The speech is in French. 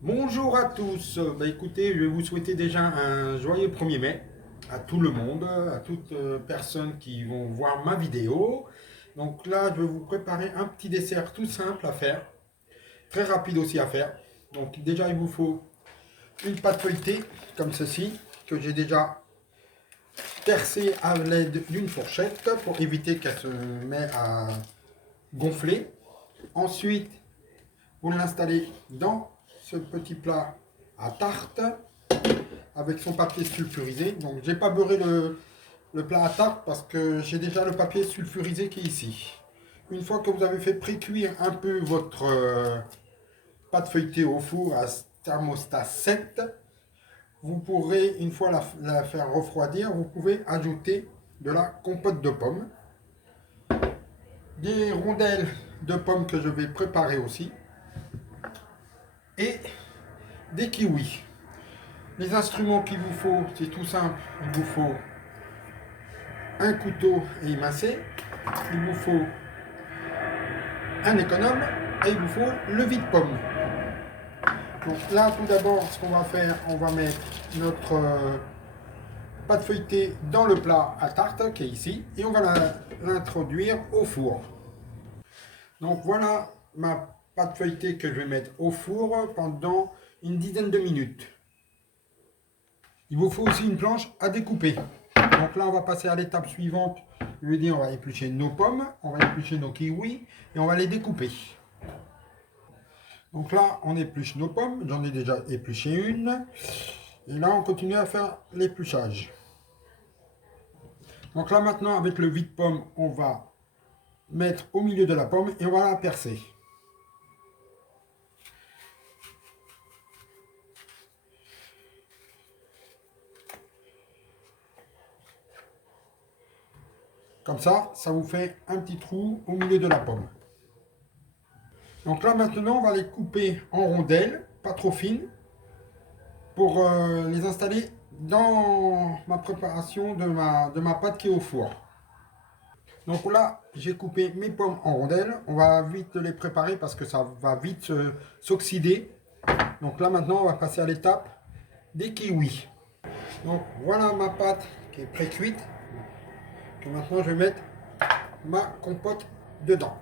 Bonjour à tous. Écoutez, je vais vous souhaiter déjà un joyeux 1er mai à tout le monde, à toutes personnes qui vont voir ma vidéo. Donc là, je vais vous préparer un petit dessert tout simple à faire, très rapide aussi à faire. Donc déjà, il vous faut une pâte feuilletée comme ceci, que j'ai déjà percée à l'aide d'une fourchette pour éviter qu'elle se mette à gonfler. Ensuite, vous l'installez dans ce petit plat à tarte avec son papier sulfurisé. Donc j'ai pas beurré le plat à tarte parce que j'ai déjà le papier sulfurisé qui est ici. Une fois que vous avez fait pré-cuire un peu votre pâte feuilletée au four à thermostat 7, vous pourrez, une fois la faire refroidir, vous pouvez ajouter de la compote de pommes, des rondelles de pommes que je vais préparer aussi, et des kiwis. Les instruments qu'il vous faut, c'est tout simple. Il vous faut un couteau et émincé. Il vous faut un économe et il vous faut le vide-pomme. Donc là, tout d'abord, ce qu'on va faire, on va mettre notre pâte feuilletée dans le plat à tarte qui est ici et on va l'introduire au four. Donc voilà ma pâte feuilletée que je vais mettre au four pendant une dizaine de minutes. Il vous faut aussi une planche à découper. Donc là, on va passer à l'étape suivante. Je veux dire, on va éplucher nos pommes, on va éplucher nos kiwis et on va les découper. Donc là, on épluche nos pommes. J'en ai déjà épluché une. Et là, on continue à faire l'épluchage. Donc là, maintenant, avec le vide-pomme, on va mettre au milieu de la pomme et on va la percer. Comme ça vous fait un petit trou au milieu de la pomme. Donc là, maintenant, on va les couper en rondelles, pas trop fines, pour les installer dans ma préparation de ma pâte qui est au four. Donc là, j'ai coupé mes pommes en rondelles. On va vite les préparer parce que ça va vite s'oxyder. Donc là, maintenant, on va passer à l'étape des kiwis. Donc voilà ma pâte qui est pré-cuite. Que maintenant, je vais mettre ma compote dedans.